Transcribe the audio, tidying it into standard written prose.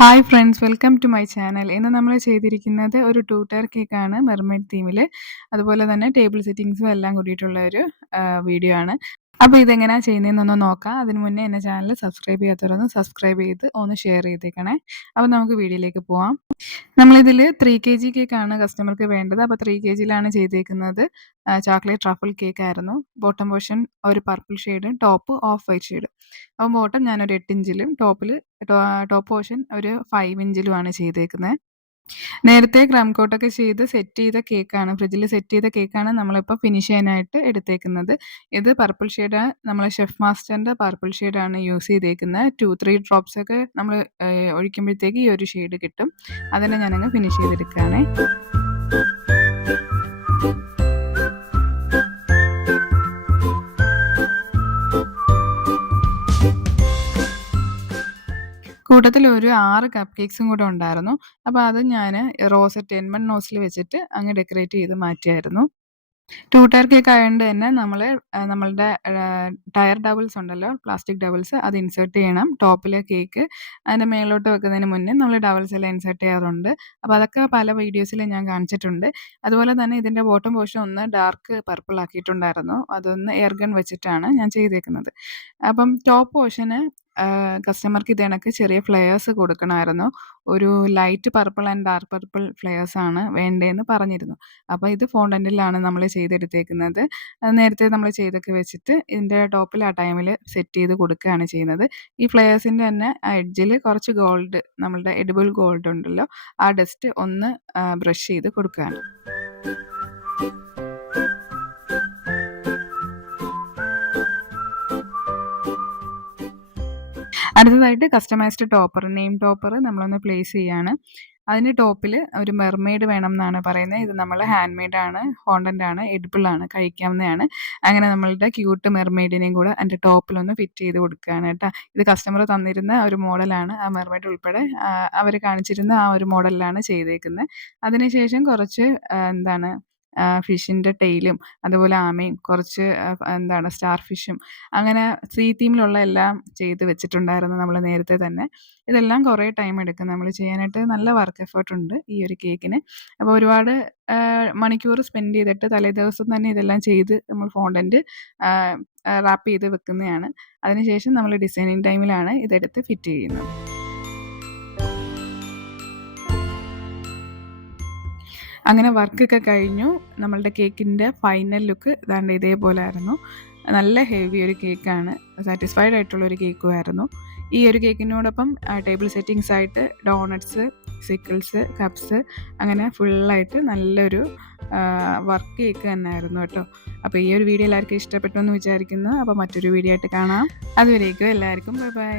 Hi friends, welcome to my channel. ഇന്ന് നമ്മൾ ചെയ്തിരിക്കുന്നത് ഒരു ടൂ ടയർ കേക്കാണ് മെർമെയ്ഡ് തീമിൽ. അതുപോലെ തന്നെ ടേബിൾ സെറ്റിങ്സും എല്ലാം കൂടിയിട്ടുള്ള ഒരു വീഡിയോ ആണ്. അപ്പോൾ ഇതെങ്ങനെയാണ് ചെയ്യുന്നതെന്നൊന്ന് നോക്കാം. അതിന് മുന്നേ എൻ്റെ ചാനൽ സബ്സ്ക്രൈബ് ചെയ്യാത്തവരൊന്ന് സബ്സ്ക്രൈബ് ചെയ്ത് ഒന്ന് ഷെയർ ചെയ്തേക്കണേ. അപ്പോൾ നമുക്ക് വീഡിയോയിലേക്ക് പോവാം. നമ്മളിതിൽ 3 kg കേക്കാണ് കസ്റ്റമർക്ക് വേണ്ടത്. അപ്പോൾ 3 kgയിലാണ് ചെയ്തേക്കുന്നത്. ചോക്ലേറ്റ് ട്രഫിൾ കേക്കായിരുന്നു. ബോട്ടം പോർഷൻ ഒരു പർപ്പിൾ ഷെയ്ഡും ടോപ്പ് ഓഫ് വൈറ്റ് ഷെയ്ഡ്. അപ്പോൾ ബോട്ടം ഞാനൊരു 8 ഇഞ്ചിലും ടോപ്പ് പോർഷൻ ഒരു 5 ഇഞ്ചിലുമാണ് ചെയ്തേക്കുന്നത്. നേരത്തെ ക്രം കോട്ടൊക്കെ ചെയ്ത് സെറ്റ് ചെയ്ത കേക്കാണ്, ഫ്രിഡ്ജിൽ സെറ്റ് ചെയ്ത കേക്കാണ് നമ്മളിപ്പോൾ ഫിനിഷ് ചെയ്യാനായിട്ട് എടുത്തേക്കുന്നത്. ഇത് പർപ്പിൾ ഷെയ്ഡ്, നമ്മളെ ഷെഫ് മാസ്റ്ററിൻ്റെ പർപ്പിൾ ഷെയ്ഡാണ് യൂസ് ചെയ്തേക്കുന്നത്. 2-3 ഡ്രോപ്സ് ഒക്കെ നമ്മൾ ഒഴിക്കുമ്പോഴത്തേക്ക് ഈ ഒരു ഷെയ്ഡ് കിട്ടും. അതിനെ ഞാനങ്ങ് ഫിനിഷ് ചെയ്തെടുക്കുകയാണേ. കൂട്ടത്തിൽ ഒരു 6 കപ്പ് കേക്ക്സും കൂടെ ഉണ്ടായിരുന്നു. അപ്പോൾ അത് ഞാൻ റോസറ്റ് എൻമൺ നോസിൽ വെച്ചിട്ട് അങ്ങ് ഡെക്കറേറ്റ് ചെയ്ത് മാറ്റിയായിരുന്നു. ടൂ ടയർ കേക്ക് ആയതുകൊണ്ട് തന്നെ നമ്മളുടെ ടയർ ഡബിൾസ് ഉണ്ടല്ലോ, പ്ലാസ്റ്റിക് ഡബിൾസ്, അത് ഇൻസേർട്ട് ചെയ്യണം. ടോപ്പിലെ കേക്ക് അതിൻ്റെ മേലോട്ട് വെക്കുന്നതിന് മുന്നേ നമ്മൾ ഡബിൾസ് എല്ലാം ഇൻസേർട്ട് ചെയ്യാറുണ്ട്. അപ്പോൾ അതൊക്കെ പല വീഡിയോസിലും ഞാൻ കാണിച്ചിട്ടുണ്ട്. അതുപോലെ തന്നെ ഇതിൻ്റെ ബോട്ടം പോർഷൻ ഒന്ന് ഡാർക്ക് പർപ്പിൾ ആക്കിയിട്ടുണ്ടായിരുന്നു. അതൊന്ന് എയർ ഗൺ വെച്ചിട്ടാണ് ഞാൻ ചെയ്തേക്കുന്നത്. അപ്പം ടോപ്പ് പോർഷന് കസ്റ്റമർക്ക് ഇത് കണക്ക് ചെറിയ ഫ്ലെയേഴ്സ് കൊടുക്കണമായിരുന്നു. ഒരു light purple and dark purple ഫ്ലെയേഴ്സാണ് വേണ്ടതെന്ന് പറഞ്ഞിരുന്നു. അപ്പോൾ ഇത് ഫോണ്ടൻറ്റിലാണ് നമ്മൾ ചെയ്തെടുത്തേക്കുന്നത്. നേരത്തെ നമ്മൾ ചെയ്തൊക്കെ വെച്ചിട്ട് ഇതിൻ്റെ ടോപ്പിൽ ആ ടൈമിൽ സെറ്റ് ചെയ്ത് കൊടുക്കുകയാണ് ചെയ്യുന്നത്. ഈ ഫ്ലെയേഴ്സിൻ്റെ തന്നെ എഡ്ജിൽ കുറച്ച് ഗോൾഡ്, നമ്മളുടെ എഡിബിൾ ഗോൾഡ് ഉണ്ടല്ലോ, ആ ഡസ്റ്റ് ഒന്ന് ബ്രഷ് ചെയ്ത് കൊടുക്കുകയാണ്. അടുത്തതായിട്ട് കസ്റ്റമൈസ്ഡ് ടോപ്പർ, നെയിം ടോപ്പർ നമ്മളൊന്ന് പ്ലേസ് ചെയ്യാണ്. അതിന് ടോപ്പിൽ ഒരു മെർമെയ്ഡ് വേണം എന്നാണ് പറയുന്നത്. ഇത് നമ്മൾ ഹാൻഡ് മെയ്ഡാണ്, ഫോണ്ടൻ്റാണ്, എഡിബിളാണ്, കഴിക്കാവുന്നതാണ്. അങ്ങനെ നമ്മളുടെ ക്യൂട്ട് മെർമെയ്ഡിനെയും കൂടെ അതിൻ്റെ ടോപ്പിലൊന്ന് ഫിറ്റ് ചെയ്ത് കൊടുക്കുകയാണ് കേട്ടോ. ഇത് കസ്റ്റമർ തന്നിരുന്ന ഒരു മോഡലാണ്. ആ മെർമെയ്ഡ് ഉൾപ്പെടെ അവർ കാണിച്ചിരുന്ന ആ ഒരു മോഡലിലാണ് ചെയ്തേക്കുന്നത്. അതിനുശേഷം കുറച്ച് ഫിഷിൻ്റെ ടെയിലും അതുപോലെ ആമയും കുറച്ച് സ്റ്റാർ ഫിഷും അങ്ങനെ സീ തീമിലുള്ള എല്ലാം ചെയ്ത് വെച്ചിട്ടുണ്ടായിരുന്നു നമ്മൾ നേരത്തെ തന്നെ. ഇതെല്ലാം കുറേ ടൈം എടുക്കും നമ്മൾ ചെയ്യാനായിട്ട്. നല്ല വർക്ക് എഫേർട്ട് ഉണ്ട് ഈ ഒരു കേക്കിന്. അപ്പോൾ ഒരുപാട് മണിക്കൂർ സ്പെൻഡ് ചെയ്തിട്ട് തലേദിവസം തന്നെ ഇതെല്ലാം ചെയ്ത് നമ്മൾ ഫോണ്ടൻറ്റ് റാപ്പ് ചെയ്ത് വെക്കുന്നതാണ്. അതിനുശേഷം നമ്മൾ ഡിസൈനിങ് ടൈമിലാണ് ഇതെടുത്ത് ഫിറ്റ് ചെയ്യുന്നത്. അങ്ങനെ വർക്കൊക്കെ കഴിഞ്ഞു. നമ്മളുടെ കേക്കിൻ്റെ ഫൈനൽ ലുക്ക് ദാണ്ട് ഇതേപോലെ ആയിരുന്നു. നല്ല ഹെവി ഒരു കേക്കാണ്, സാറ്റിസ്ഫൈഡ് ആയിട്ടുള്ളൊരു കേക്കും ആയിരുന്നു. ഈ ഒരു കേക്കിനോടൊപ്പം ടേബിൾ സെറ്റിങ്സ് ആയിട്ട് ഡോണറ്റ്സ്, സിക്കിൾസ്, കപ്സ്, അങ്ങനെ ഫുള്ളായിട്ട് നല്ലൊരു വർക്ക് കേക്ക് തന്നെ ആയിരുന്നു കേട്ടോ. അപ്പോൾ ഈ ഒരു വീഡിയോ എല്ലാവർക്കും ഇഷ്ടപ്പെട്ടു എന്ന് വിചാരിക്കുന്നു. അപ്പോൾ മറ്റൊരു വീഡിയോ ആയിട്ട് കാണാം. അതുവരേക്കും എല്ലാവർക്കും ബൈ ബൈ.